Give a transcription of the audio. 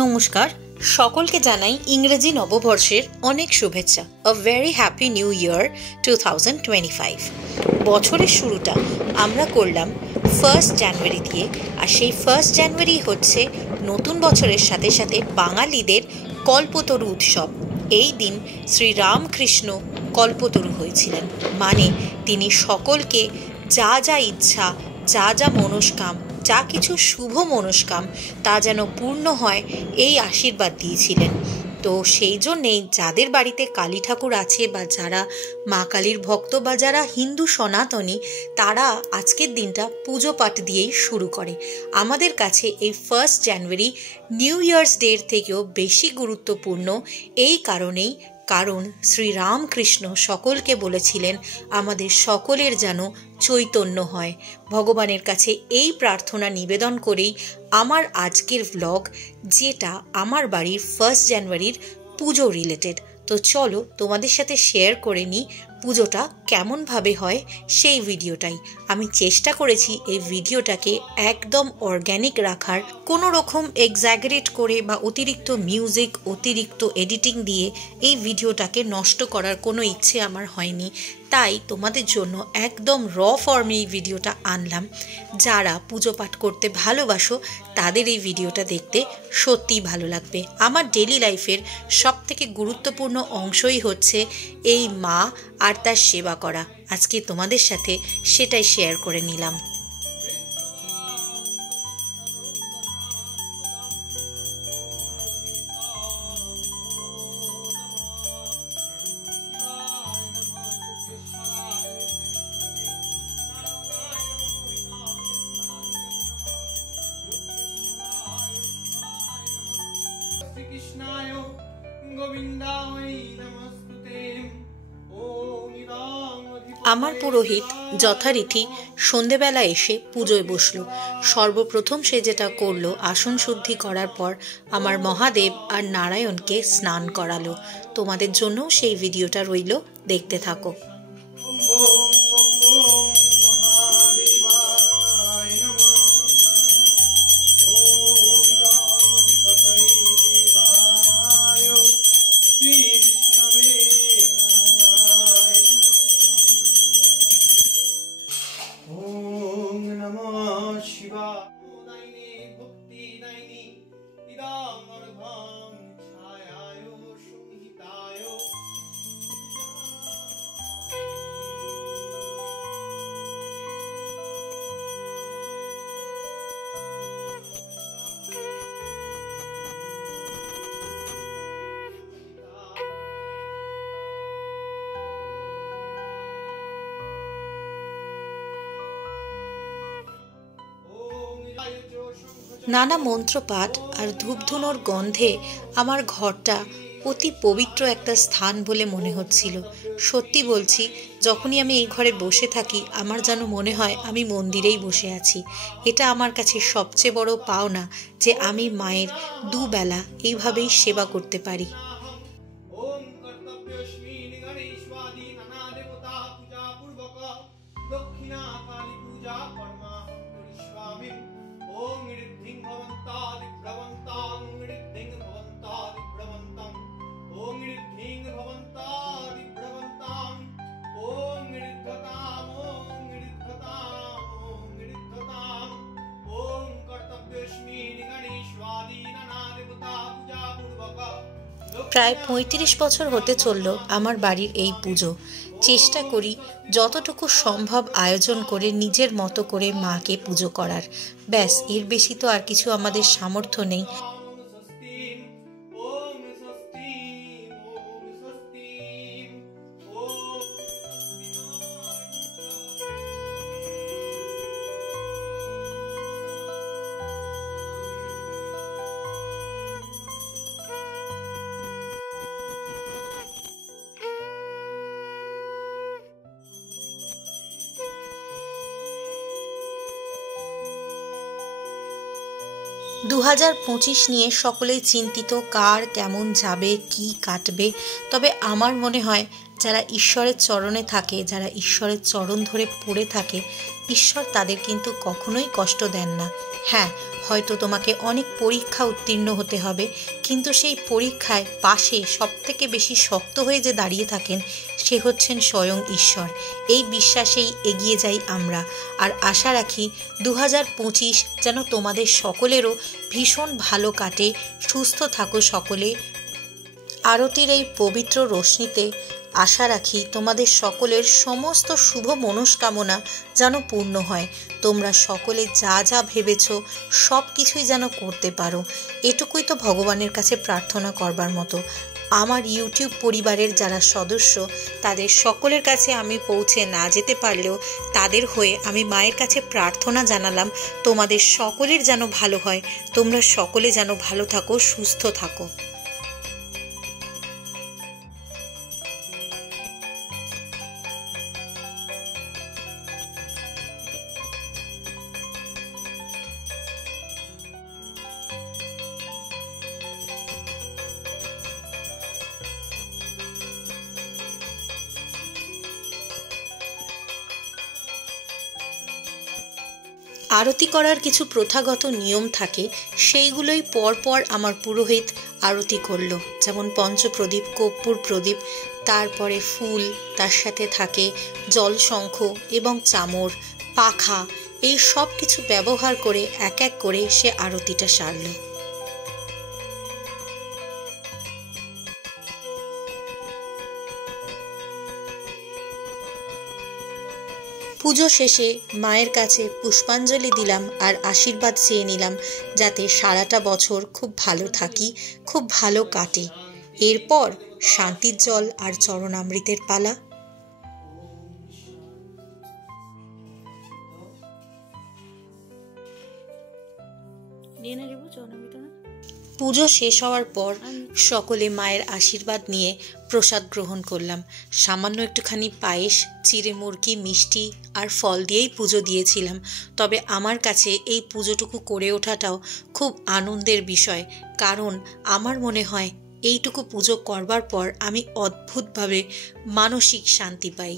নমস্কার, সকলকে জানাই ইংরেজি নববর্ষের অনেক শুভেচ্ছা। A very happy new year 2025। বছরের শুরুটা আমরা করলাম 1 জানুয়ারি দিয়ে, আর সেই 1 জানুয়ারি হচ্ছে নতুন বছরের সাথে সাথে বাঙালিদের কল্পতরু উৎসব। এই দিন শ্রীরামকৃষ্ণ কল্পতরু হয়েছিলেন, মানে তিনি সকলকে যা যা ইচ্ছা, যা যা মনস্কাম, যা কিছু শুভ মনস্কাম তা যেন পূর্ণ হয় এই আশীর্বাদ দিয়েছিলেন। তো সেই জন্যেই যাদের বাড়িতে কালী ঠাকুর আছে বা যারা মা কালীর ভক্ত বা যারা হিন্দু সনাতনী, তারা আজকের দিনটা পুজো পাঠ দিয়েই শুরু করে। আমাদের কাছে এই 1 জানুয়ারি নিউ ইয়ার্স ডের থেকেও বেশি গুরুত্বপূর্ণ এই কারণেই, কারণ শ্রীরামকৃষ্ণ সকলকে বলেছিলেন আমাদের সকলের যেন চৈতন্য হয়। ভগবানের কাছে এই প্রার্থনা নিবেদন করেই আমার আজকের ভ্লগ, যেটা আমার বাড়ির 1 জানুয়ারির পুজো রিলেটেড। তো চলো তোমাদের সাথে শেয়ার করে নিই পুজোটা কেমনভাবে হয় সেই ভিডিওটাই। আমি চেষ্টা করেছি এই ভিডিওটাকে একদম অর্গ্যানিক রাখার, কোনো রকম এক্স্যাগারেট করে বা অতিরিক্ত মিউজিক, অতিরিক্ত এডিটিং দিয়ে এই ভিডিওটাকে নষ্ট করার কোনো ইচ্ছে আমার হয়নি। তাই তোমাদের জন্য একদম র ফর্মে এই ভিডিওটা আনলাম। যারা পুজো পাঠ করতে ভালোবাসো তাদের এই ভিডিওটা দেখতে সত্যিই ভালো লাগবে। আমার ডেলি লাইফের সবথেকে গুরুত্বপূর্ণ অংশই হচ্ছে এই মা আর তার সেবা করা। আজকে তোমাদের সাথে সেটাই শেয়ার করে নিলাম। আমার পুরোহিত যথারীতি সন্ধেবেলা এসে পুজোয় বসলো। সর্বপ্রথম সে যেটা করলো, আসন শুদ্ধি করার পর আমার মহাদেব আর নারায়ণকে স্নান করালো। তোমাদের জন্য সেই ভিডিওটা রইল, দেখতে থাকো। নানা মন্ত্রপাঠ আর ধূপধুনোর গন্ধে আমার ঘরটা অতি পবিত্র একটা স্থান বলে মনে হচ্ছিল। সত্যি বলছি, যখনই আমি এই ঘরে বসে থাকি আমার যেন মনে হয় আমি মন্দিরেই বসে আছি। এটা আমার কাছে সবচেয়ে বড় পাওনা যে আমি মায়ের দুবেলা এইভাবেই সেবা করতে পারি। প্রায় ৩৫ বছর হতে চলল আমার বাড়ির এই পুজো। চেষ্টা করি যতটুকু সম্ভব আয়োজন করে নিজের মতো করে মাকে পুজো করার। ব্যাস, এর বেশি তো আর কিছু আমাদের সামর্থ্য নেই। দু ২০২৫ নিয়ে সকলেই চিন্তিত, কার কেমন যাবে, কি কাটবে। তবে আমার মনে হয় যারা ঈশ্বরের চরণে থাকে, যারা ঈশ্বরের চরণ ধরে পড়ে থাকে, ঈশ্বর তাদের কিন্তু কখনোই কষ্ট দেন না। হ্যাঁ, হয়তো তোমাকে অনেক পরীক্ষা উত্তীর্ণ হতে হবে, কিন্তু সেই পরীক্ষায় পাশে সবথেকে বেশি শক্ত হয়ে যে দাঁড়িয়ে থাকেন সে হচ্ছেন স্বয়ং ঈশ্বর। এই বিশ্বাসেই এগিয়ে যাই আমরা, আর আশা রাখি 2025 যেন তোমাদের সকলেরও ভীষণ ভালো কাটে, সুস্থ থাকো সকলে। আরতির এই পবিত্র রোশনিতে আশা রাখি তোমাদের সকলের সমস্ত শুভ মনস্কামনা যেন পূর্ণ হয়, তোমরা সকলে যা যা ভেবেছ সব কিছুই যেন করতে পারো। এটুকুই তো ভগবানের কাছে প্রার্থনা করবার মতো। আমার ইউটিউব পরিবারের যারা সদস্য তাদের সকলের কাছে আমি পৌঁছে না যেতে পারলেও তাদের হয়ে আমি মায়ের কাছে প্রার্থনা জানালাম তোমাদের সকলের যেন ভালো হয়, তোমরা সকলে যেন ভালো থাকো, সুস্থ থাকো। আরতি করার কিছু প্রথাগত নিয়ম থাকে, সেইগুলোই পরপর আমার পুরোহিত আরতি করলো। যেমন পঞ্চপ্রদীপ, কর্পূর প্রদীপ, তারপরে ফুল, তার সাথে থাকে জল শঙ্খ এবং চামর, পাখা, এই সব কিছু ব্যবহার করে এক এক করে সে আরতিটা সারল। পুজো শেষে মায়ের কাছে পুষ্পাঞ্জলি দিলাম আর আশীর্বাদ চেয়ে নিলাম যাতে সারাটা বছর খুব ভালো থাকি, খুব ভালো কাটে। এরপর শান্তির জল আর চরণামৃতের পালা। পুজো শেষ হওয়ার পর সকলে মায়ের আশীর্বাদ নিয়ে প্রসাদ গ্রহণ করলাম। সামান্য একটুখানি পায়েস, চিড়ে মুরগি, মিষ্টি আর ফল দিয়েই পুজো দিয়েছিলাম। তবে আমার কাছে এই পুজোটুকু করে ওঠাটাও খুব আনন্দের বিষয়, কারণ আমার মনে হয় এইটুকু পুজো করবার পর আমি অদ্ভুতভাবে মানসিক শান্তি পাই।